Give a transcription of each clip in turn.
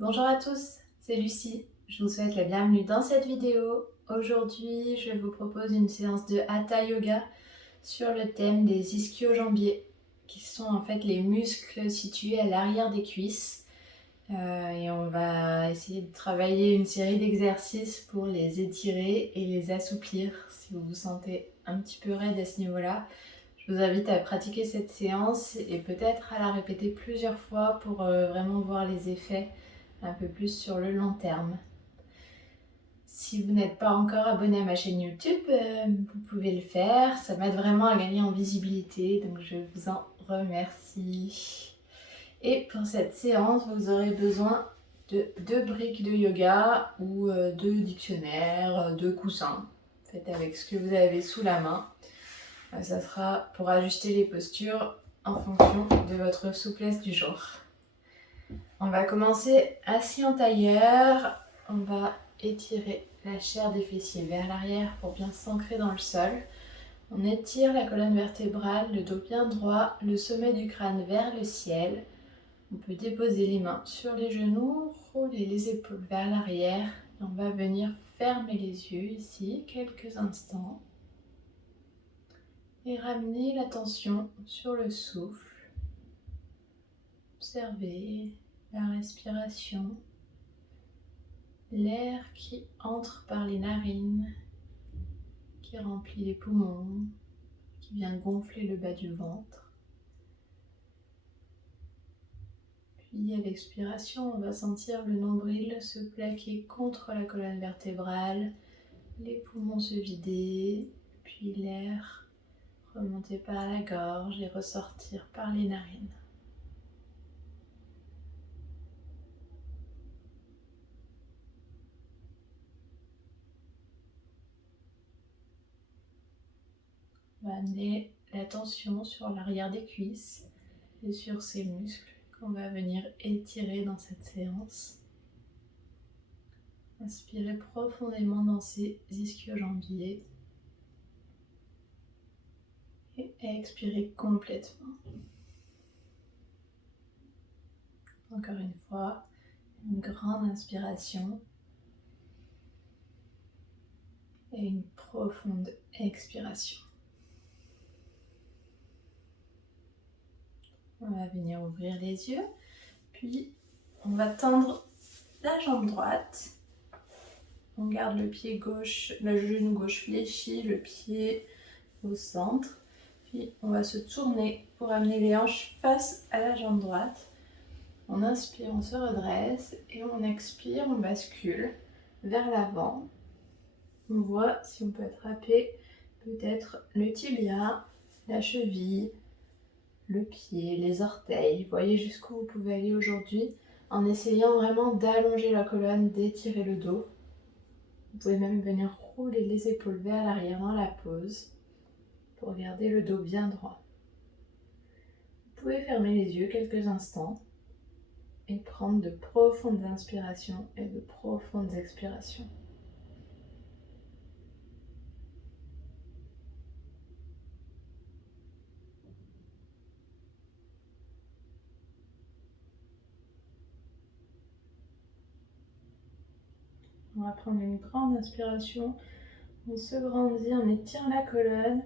Bonjour à tous, c'est Lucie. Je vous souhaite la bienvenue dans cette vidéo. Aujourd'hui, je vous propose une séance de Hatha Yoga sur le thème des ischio-jambiers, qui sont en fait les muscles situés à l'arrière des cuisses. Et on va essayer de travailler une série d'exercices pour les étirer et les assouplir si vous vous sentez un petit peu raide à ce niveau-là. Je vous invite à pratiquer cette séance et peut-être à la répéter plusieurs fois pour vraiment voir les effets un peu plus sur le long terme. Si vous n'êtes pas encore abonné à ma chaîne YouTube, vous pouvez le faire. Ça m'aide vraiment à gagner en visibilité, donc je vous en remercie. Et pour cette séance, vous aurez besoin de 2 briques de yoga ou 2 dictionnaires, 2 coussins. Faites avec ce que vous avez sous la main. Ça sera pour ajuster les postures en fonction de votre souplesse du jour. On va commencer assis en tailleur. On va étirer la chair des fessiers vers l'arrière pour bien s'ancrer dans le sol. On étire la colonne vertébrale, le dos bien droit, le sommet du crâne vers le ciel. On peut déposer les mains sur les genoux, rouler les épaules vers l'arrière. Et on va venir fermer les yeux ici quelques instants. Et ramener l'attention sur le souffle. Observez la respiration. L'air qui entre par les narines, qui remplit les poumons, qui vient gonfler le bas du ventre. Puis à l'expiration, on va sentir le nombril se plaquer contre la colonne vertébrale, les poumons se vider, puis l'air remonter par la gorge et ressortir par les narines. On va amener l'attention sur l'arrière des cuisses et sur ces muscles qu'on va venir étirer dans cette séance. Inspirez profondément dans ces ischio-jambiers et expirez complètement. Encore une fois, une grande inspiration et une profonde expiration. On va venir ouvrir les yeux, puis on va tendre la jambe droite. On garde le pied gauche, le genou gauche fléchi, le pied au centre. Puis on va se tourner pour amener les hanches face à la jambe droite. On inspire, on se redresse et on expire, on bascule vers l'avant. On voit si on peut attraper peut-être le tibia, la cheville, le pied, les orteils. Voyez jusqu'où vous pouvez aller aujourd'hui en essayant vraiment d'allonger la colonne, d'étirer le dos. Vous pouvez même venir rouler les épaules vers l'arrière dans la pose pour garder le dos bien droit. Vous pouvez fermer les yeux quelques instants et prendre de profondes inspirations et de profondes expirations. On va prendre une grande inspiration, on se grandit, on étire la colonne.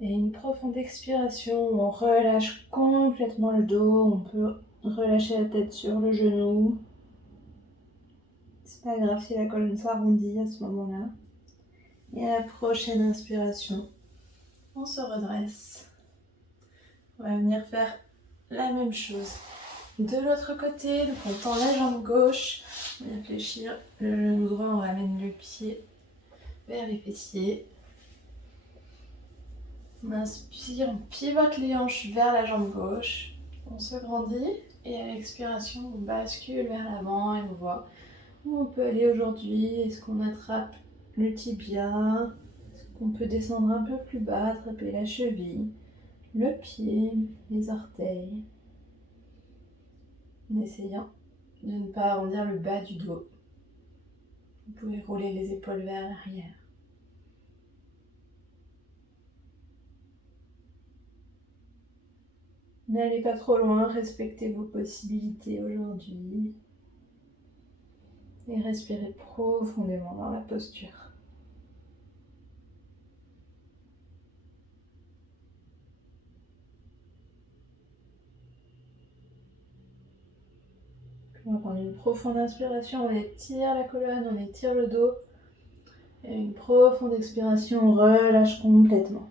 Et une profonde expiration où on relâche complètement le dos, on peut relâcher la tête sur le genou. C'est pas grave si la colonne s'arrondit à ce moment-là. Et à la prochaine inspiration, on se redresse. On va venir faire la même chose de l'autre côté. Donc on tend la jambe gauche, on vient fléchir le genou droit, on ramène le pied vers les fessiers. On inspire, on pivote les hanches vers la jambe gauche, on se grandit et à l'expiration on bascule vers l'avant et on voit où on peut aller aujourd'hui. Est-ce qu'on attrape le tibia? Est-ce qu'on peut descendre un peu plus bas, attraper la cheville, le pied, les orteils, en essayant de ne pas arrondir le bas du dos. Vous pouvez rouler les épaules vers l'arrière. N'allez pas trop loin, respectez vos possibilités aujourd'hui. Et respirez profondément dans la posture. On va prendre une profonde inspiration, on étire la colonne, on étire le dos. Et une profonde expiration, on relâche complètement.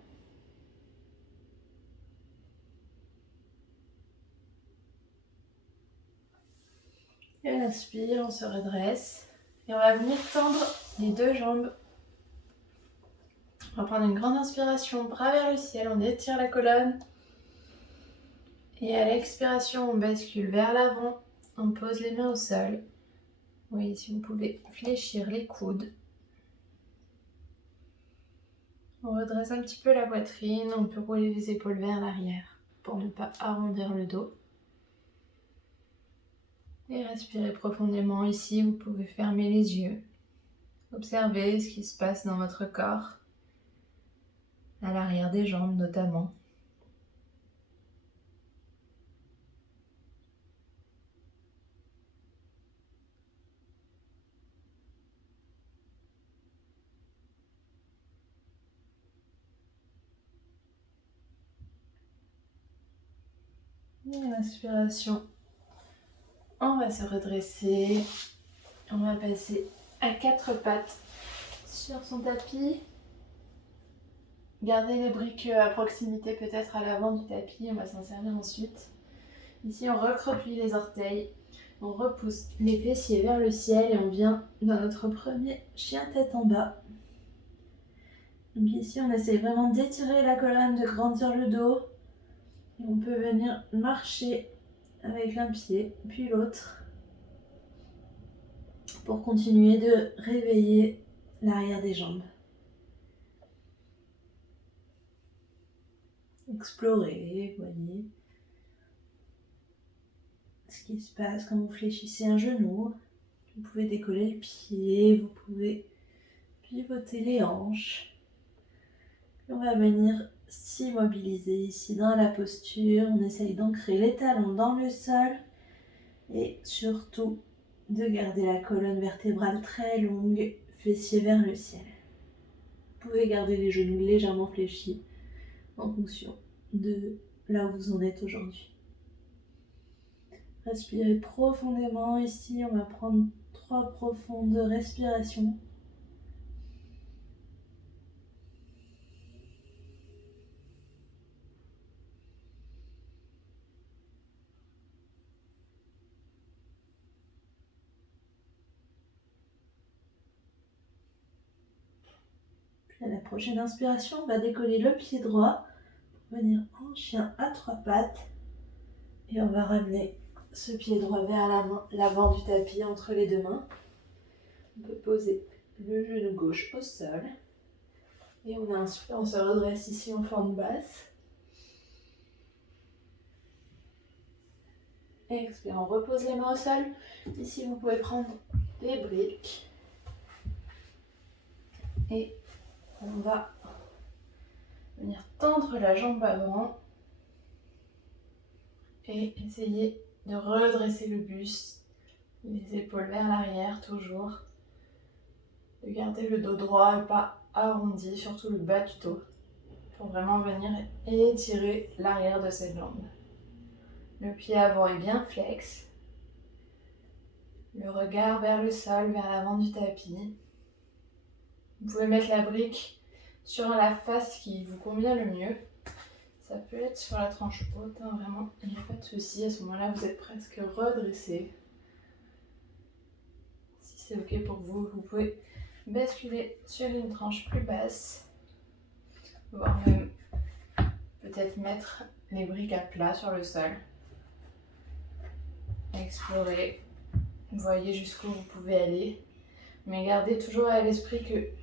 Et on inspire, on se redresse. Et on va venir tendre les deux jambes. On va prendre une grande inspiration, bras vers le ciel, on étire la colonne. Et à l'expiration, on bascule vers l'avant. On pose les mains au sol. Oui, si vous pouvez fléchir les coudes. On redresse un petit peu la poitrine, on peut rouler les épaules vers l'arrière pour ne pas arrondir le dos. Et respirez profondément ici, vous pouvez fermer les yeux. Observez ce qui se passe dans votre corps, à l'arrière des jambes notamment. Et l'inspiration, on va se redresser, on va passer à quatre pattes sur son tapis. Gardez les briques à proximité, peut-être à l'avant du tapis, on va s'en servir ensuite. Ici on recroqueville les orteils, on repousse les fessiers vers le ciel et on vient dans notre premier chien tête en bas. Donc ici on essaie vraiment d'étirer la colonne, de grandir le dos. Et on peut venir marcher avec un pied puis l'autre pour continuer de réveiller l'arrière des jambes. Explorez, voyez ce qui se passe quand vous fléchissez un genou. Vous pouvez décoller le pied, vous pouvez pivoter les hanches. Et on va venir s'immobiliser ici dans la posture. On essaye d'ancrer les talons dans le sol et surtout de garder la colonne vertébrale très longue, fessiers vers le ciel. Vous pouvez garder les genoux légèrement fléchis en fonction de là où vous en êtes aujourd'hui. Respirez profondément. Ici, on va prendre 3 profondes respirations. Puis à la prochaine inspiration, on va décoller le pied droit pour venir en chien à 3 pattes. Et on va ramener ce pied droit vers l'avant du tapis entre les deux mains. On peut poser le genou gauche au sol. Et on inspire, on se redresse ici en forme basse. Et expire, on repose les mains au sol. Ici, vous pouvez prendre des briques. Et on va venir tendre la jambe avant. Et essayer de redresser le buste. Les épaules vers l'arrière, toujours. De garder le dos droit et pas arrondi, surtout le bas du dos. Pour vraiment venir étirer l'arrière de cette jambe. Le pied avant est bien flex. Le regard vers le sol, vers l'avant du tapis. Vous pouvez mettre la brique sur la face qui vous convient le mieux. Ça peut être sur la tranche haute, hein, vraiment, il n'y a pas de souci. À ce moment-là, vous êtes presque redressé. Si c'est ok pour vous, vous pouvez basculer sur une tranche plus basse. Voire même peut-être mettre les briques à plat sur le sol. Explorer, voyez jusqu'où vous pouvez aller. Mais gardez toujours à l'esprit que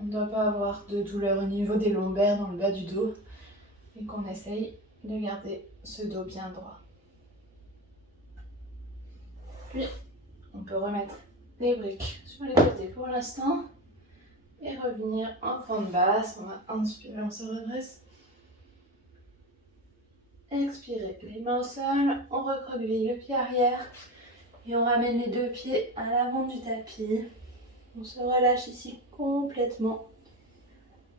on ne doit pas avoir de douleur au niveau des lombaires, dans le bas du dos. Et qu'on essaye de garder ce dos bien droit. Puis, on peut remettre les briques sur les côtés pour l'instant. Et revenir en forme basse. On va inspirer, on se redresse. Expirez, les mains au sol, on recroqueville le pied arrière et on ramène les deux pieds à l'avant du tapis. On se relâche ici complètement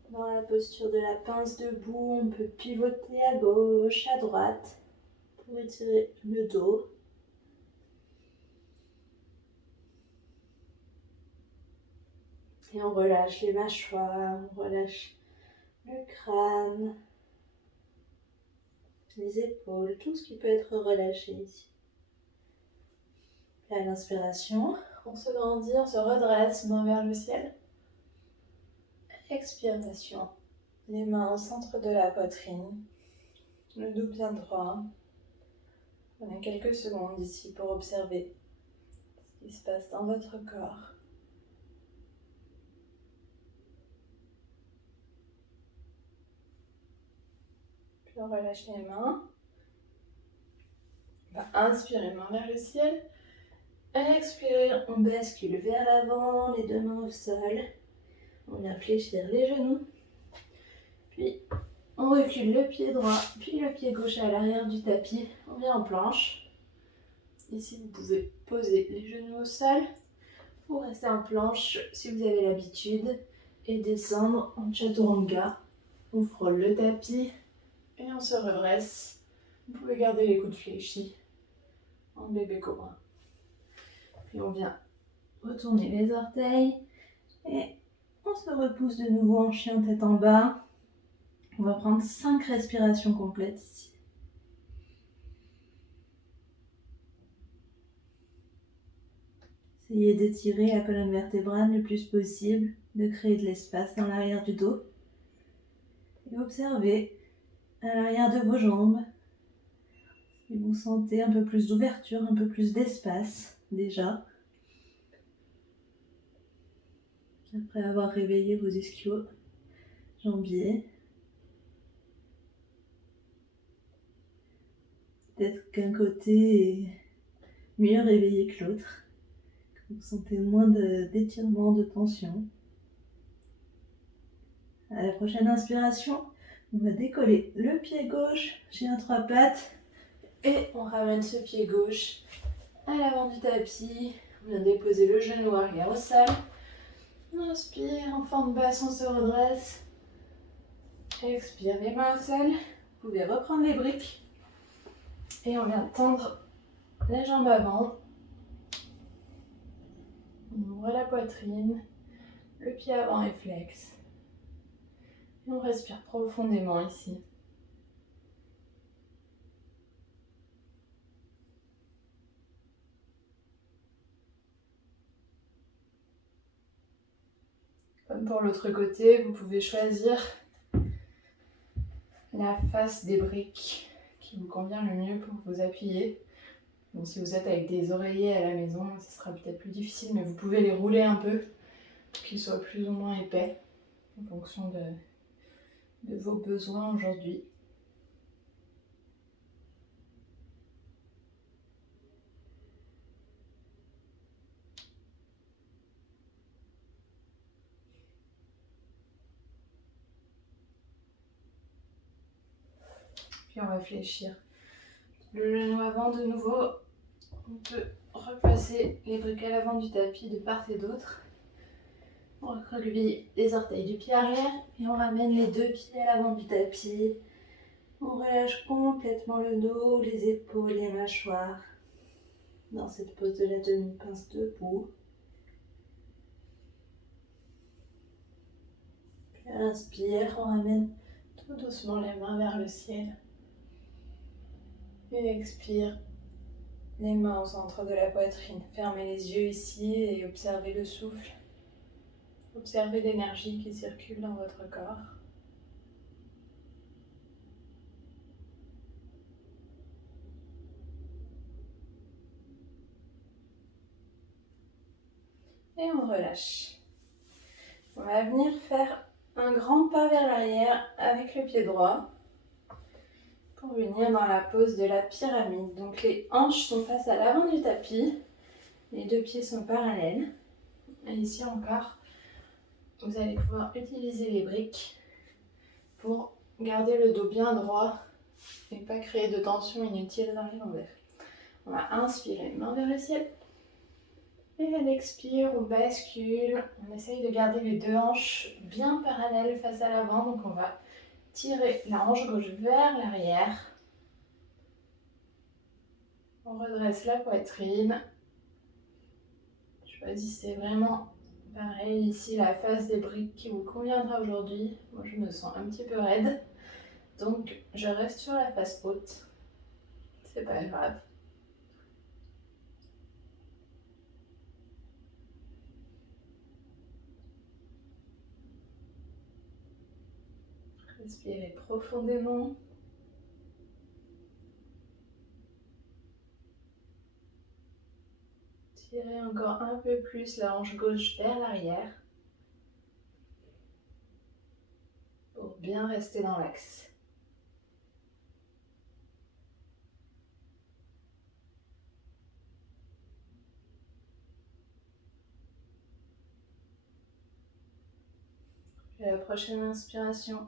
dans la posture de la pince debout. On peut pivoter à gauche, à droite pour étirer le dos. Et on relâche les mâchoires, on relâche le crâne, les épaules, tout ce qui peut être relâché ici. Et à l'inspiration, on se grandit, on se redresse, main vers le ciel. Expiration, les mains au centre de la poitrine, le dos bien droit. Prenez quelques secondes ici pour observer ce qui se passe dans votre corps. Puis on relâche les mains. On va inspirer, main vers le ciel. Expirez, on bascule vers l'avant, les deux mains au sol. On vient fléchir les genoux. Puis on recule le pied droit, puis le pied gauche à l'arrière du tapis. On vient en planche. Ici, vous pouvez poser les genoux au sol ou rester en planche si vous avez l'habitude et descendre en chaturanga. On frôle le tapis et on se redresse. Vous pouvez garder les coudes fléchis en bébé cobra. Puis on vient retourner les orteils et on se repousse de nouveau en chien tête en bas. On va prendre 5 respirations complètes ici. Essayez d'étirer la colonne vertébrale le plus possible, de créer de l'espace dans l'arrière du dos. Et observez à l'arrière de vos jambes si vous sentez un peu plus d'ouverture, un peu plus d'espace déjà. Après avoir réveillé vos ischio-jambiers. Peut-être qu'un côté est mieux réveillé que l'autre. Vous sentez moins d'étirement, de tension. À la prochaine inspiration, on va décoller le pied gauche, chien à 3 pattes, et on ramène ce pied gauche à l'avant du tapis. On vient déposer le genou arrière au sol. On inspire, en forme basse, on se redresse. Expire, les mains au sol. Vous pouvez reprendre les briques. Et on vient tendre la jambe avant. On ouvre la poitrine. Le pied avant est flex. Et on respire profondément ici. Comme pour l'autre côté, vous pouvez choisir la face des briques qui vous convient le mieux pour vous appuyer. Donc si vous êtes avec des oreillers à la maison, ce sera peut-être plus difficile, mais vous pouvez les rouler un peu pour qu'ils soient plus ou moins épais en fonction de vos besoins aujourd'hui. Puis on va fléchir le genou avant de nouveau. On peut replacer les briques à l'avant du tapis de part et d'autre. On recroqueville les orteils du pied arrière et on ramène les deux pieds à l'avant du tapis. On relâche complètement le dos, les épaules, les mâchoires dans cette pose de la demi-pince debout. Puis à l'inspire, on ramène tout doucement les mains vers le ciel. Et expire, les mains au centre de la poitrine. Fermez les yeux ici et observez le souffle. Observez l'énergie qui circule dans votre corps. Et on relâche. On va venir faire un grand pas vers l'arrière avec le pied droit pour venir dans la pose de la pyramide. Donc les hanches sont face à l'avant du tapis, les deux pieds sont parallèles. Et ici encore, vous allez pouvoir utiliser les briques pour garder le dos bien droit et pas créer de tension inutile dans les lombaires. On va inspirer, main vers le ciel. Et à l'expire, on bascule. On essaye de garder les deux hanches bien parallèles face à l'avant. Donc on va tirer la hanche gauche vers l'arrière. On redresse la poitrine. Choisissez vraiment, pareil, ici la face des briques qui vous conviendra aujourd'hui. Moi je me sens un petit peu raide. Donc je reste sur la face haute. C'est pas grave. Respirez profondément. Tirez encore un peu plus la hanche gauche vers l'arrière pour bien rester dans l'axe. Puis à la prochaine inspiration,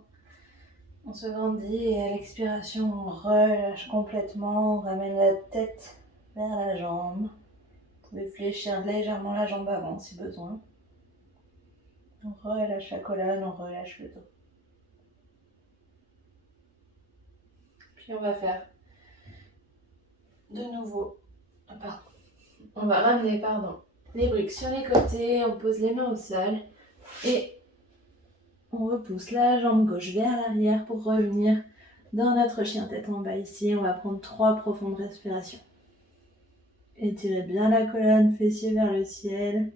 on se grandit et à l'expiration, on relâche complètement, on ramène la tête vers la jambe. Vous pouvez fléchir légèrement la jambe avant si besoin. On relâche la colonne, on relâche le dos. Puis on va faire de nouveau, on va ramener les briques sur les côtés, on pose les mains au sol et on repousse la jambe gauche vers l'arrière pour revenir dans notre chien tête en bas ici. On va prendre 3 profondes respirations. Étirez bien la colonne, fessiers vers le ciel.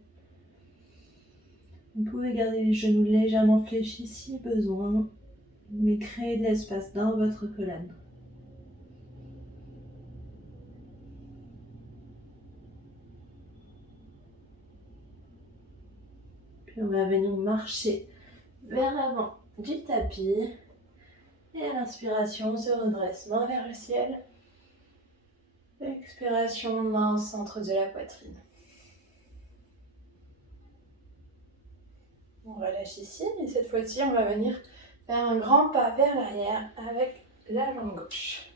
Vous pouvez garder les genoux légèrement fléchis si besoin, mais créez de l'espace dans votre colonne. Puis on va venir marcher vers l'avant du tapis. Et à l'inspiration, on se redresse, main vers le ciel. Expiration, main au centre de la poitrine. On relâche ici et cette fois-ci, on va venir faire un grand pas vers l'arrière avec la jambe gauche.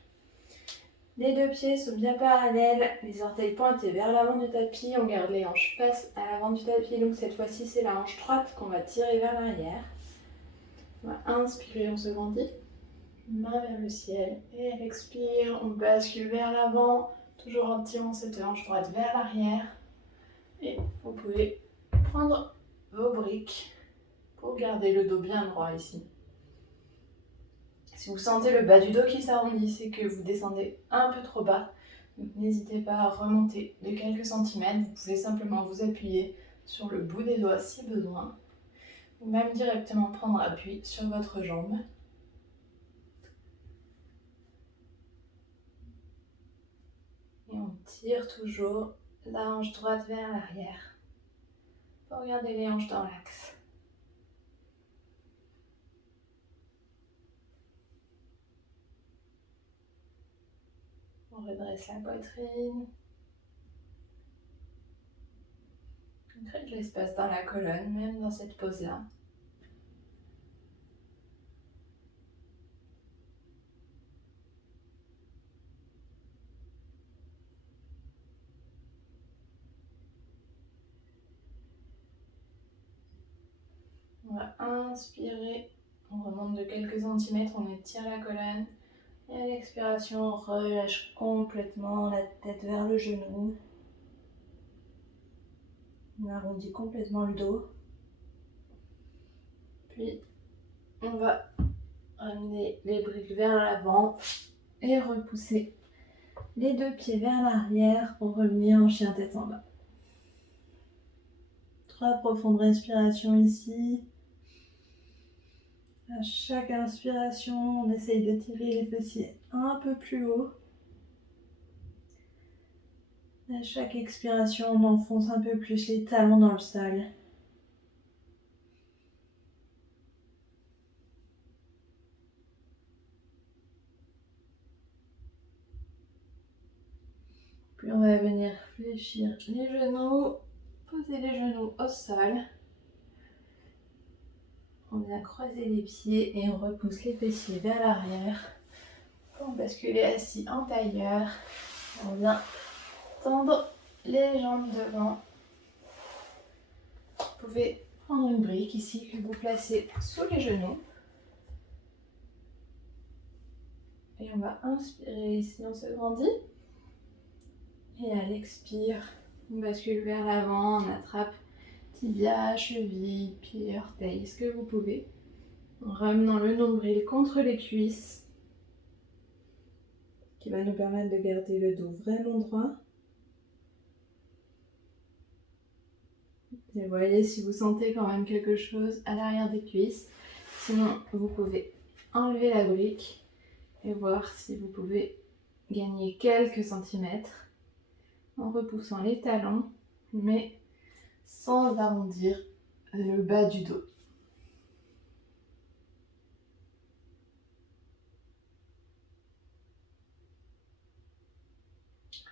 Les deux pieds sont bien parallèles, les orteils pointés vers l'avant du tapis. On garde les hanches face à l'avant du tapis. Donc cette fois-ci, c'est la hanche droite qu'on va tirer vers l'arrière. On va inspirer, on se grandit. Main vers le ciel. Et à l'expire, on bascule vers l'avant, toujours en tirant cette hanche droite vers l'arrière. Et vous pouvez prendre vos briques pour garder le dos bien droit ici. Si vous sentez le bas du dos qui s'arrondit, c'est que vous descendez un peu trop bas. N'hésitez pas à remonter de quelques centimètres. Vous pouvez simplement vous appuyer sur le bout des doigts si besoin. Ou même directement prendre appui sur votre jambe. Et on tire toujours la hanche droite vers l'arrière pour garder les hanches dans l'axe. On redresse la poitrine. On crée de l'espace dans la colonne, même dans cette pose-là. On va inspirer, on remonte de quelques centimètres, on étire la colonne. Et à l'expiration, on relâche complètement la tête vers le genou. On arrondit complètement le dos. Puis, on va ramener les briques vers l'avant et repousser les deux pieds vers l'arrière pour revenir en chien tête en bas. 3 profondes respirations ici. À chaque inspiration, on essaye de tirer les fessiers un peu plus haut. À chaque expiration, on enfonce un peu plus les talons dans le sol. Puis on va venir fléchir les genoux, poser les genoux au sol. On vient croiser les pieds et on repousse les fessiers vers l'arrière Pour basculer assis en tailleur, on vient tendre les jambes devant. Vous pouvez prendre une brique ici que vous placez sous les genoux. Et on va inspirer ici, on se grandit. Et à l'expire, on bascule vers l'avant, on attrape tibia, cheville, pied, orteil, ce que vous pouvez. En ramenant le nombril contre les cuisses, qui va nous permettre de garder le dos vraiment droit. Et voyez si vous sentez quand même quelque chose à l'arrière des cuisses. Sinon, vous pouvez enlever la brique et voir si vous pouvez gagner quelques centimètres en repoussant les talons, mais sans arrondir le bas du dos.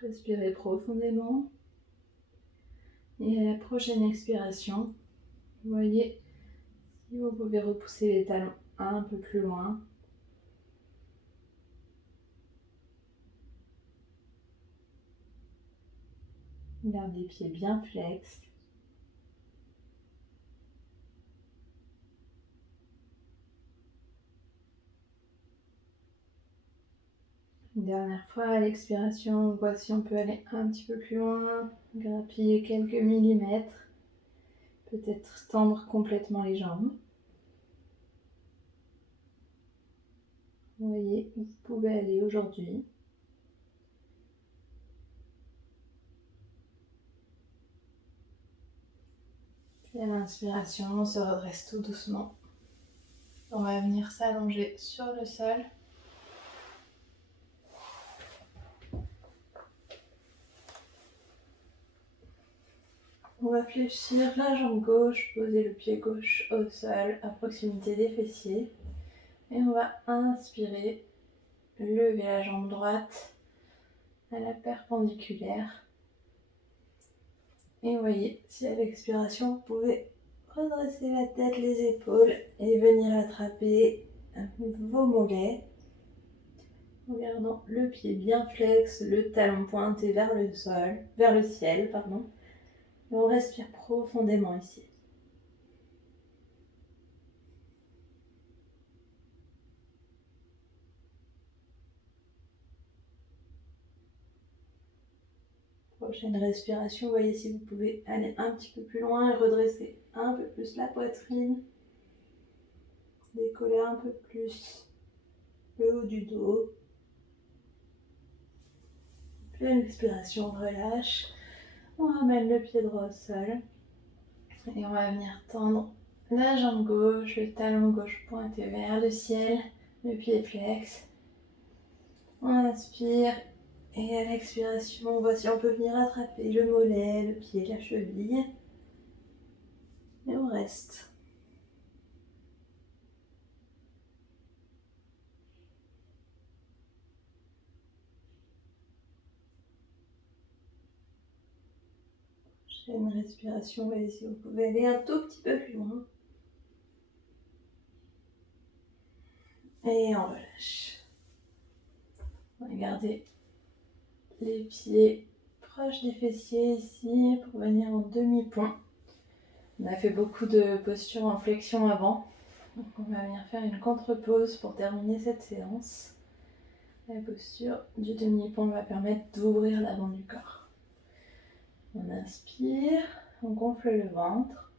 Respirez profondément. Et à la prochaine expiration, voyez si vous pouvez repousser les talons un peu plus loin. Gardez les pieds bien flex. Une dernière fois, à l'expiration, on voit si on peut aller un petit peu plus loin, grappiller quelques millimètres, peut-être tendre complètement les jambes. Vous voyez où vous pouvez aller aujourd'hui. Puis à l'inspiration, on se redresse tout doucement. On va venir s'allonger sur le sol. On va fléchir la jambe gauche, poser le pied gauche au sol à proximité des fessiers. Et on va inspirer, lever la jambe droite à la perpendiculaire. Et vous voyez, si à l'expiration, vous pouvez redresser la tête, les épaules et venir attraper vos mollets. En gardant le pied bien flex, le talon pointé vers le sol, vers le ciel, pardon. Et on respire profondément ici. Prochaine respiration, vous voyez si vous pouvez aller un petit peu plus loin et redresser un peu plus la poitrine. Décoller un peu plus le haut du dos. Puis à l'expiration, on relâche. On ramène le pied droit au sol. Et on va venir tendre la jambe gauche, le talon gauche pointé vers le ciel, le pied flex. On inspire. Et à l'expiration, voici on peut venir attraper le mollet, le pied, la cheville. Et on reste. Prochaine respiration, voyez si vous pouvez aller un tout petit peu plus loin. Et on relâche. On va garder les pieds proches des fessiers ici pour venir en demi-point. On a fait beaucoup de postures en flexion avant. Donc on va venir faire une contre-pause pour terminer cette séance. La posture du demi-point va permettre d'ouvrir l'avant du corps. On inspire, on gonfle le ventre.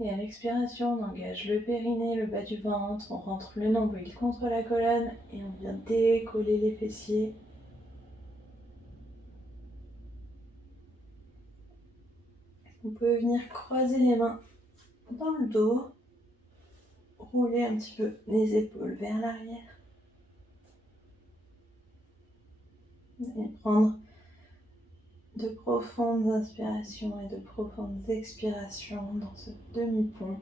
Et à l'expiration, on engage le périnée, le bas du ventre. On rentre le nombril contre la colonne et on vient décoller les fessiers. Vous pouvez venir croiser les mains dans le dos. Rouler un petit peu les épaules vers l'arrière. Et prendre de profondes inspirations et de profondes expirations dans ce demi-pont.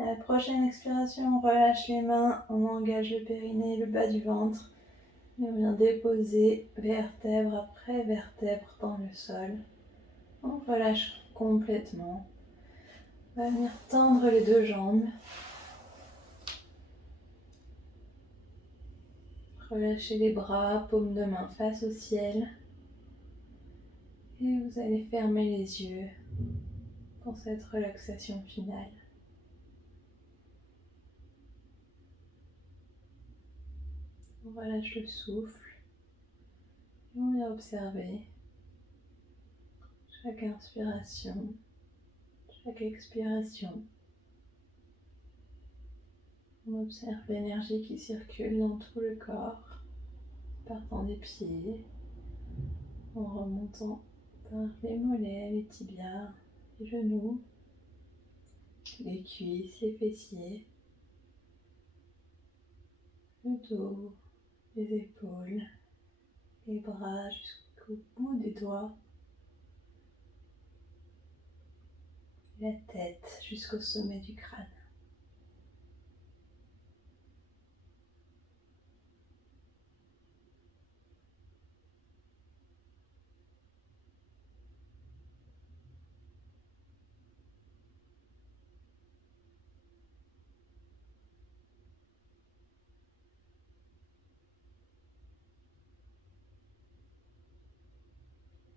À la prochaine expiration, on relâche les mains, on engage le périnée, le bas du ventre. Et on vient déposer vertèbre après vertèbre dans le sol. On relâche complètement. On va venir tendre les deux jambes. Relâchez les bras, paume de main face au ciel. Et vous allez fermer les yeux pour cette relaxation finale. On relâche le souffle. Et on vient observer chaque inspiration, chaque expiration. On observe l'énergie qui circule dans tout le corps, partant des pieds, en remontant par les mollets, les tibias, les genoux, les cuisses, les fessiers, le dos, les épaules, les bras jusqu'au bout des doigts, la tête jusqu'au sommet du crâne.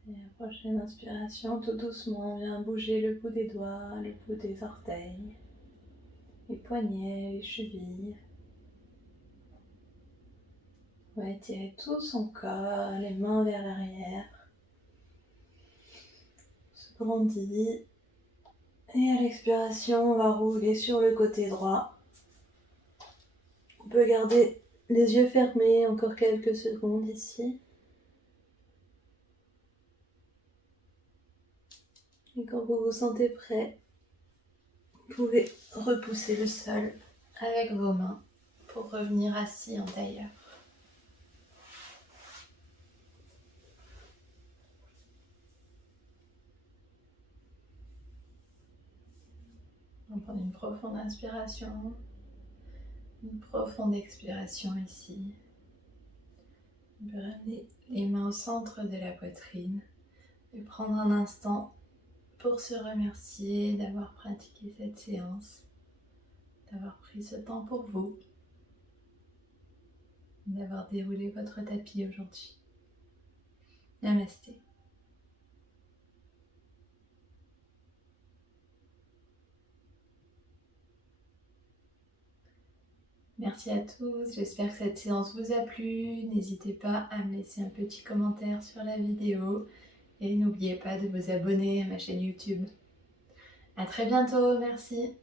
Et la prochaine inspiration, tout doucement, on vient bouger le bout des doigts, le bout des orteils, les poignets, les chevilles. On va étirer tout son corps, les mains vers l'arrière. On se grandit. Et à l'expiration, on va rouler sur le côté droit. On peut garder les yeux fermés encore quelques secondes ici. Et quand vous vous sentez prêt, vous pouvez repousser le sol avec vos mains pour revenir assis en tailleur. On prend une profonde inspiration, une profonde expiration ici. On peut ramener les mains au centre de la poitrine et prendre un instant pour se remercier d'avoir pratiqué cette séance, d'avoir pris ce temps pour vous, d'avoir déroulé votre tapis aujourd'hui. Namasté. Merci à tous, j'espère que cette séance vous a plu. N'hésitez pas à me laisser un petit commentaire sur la vidéo et n'oubliez pas de vous abonner à ma chaîne YouTube. À très bientôt, merci.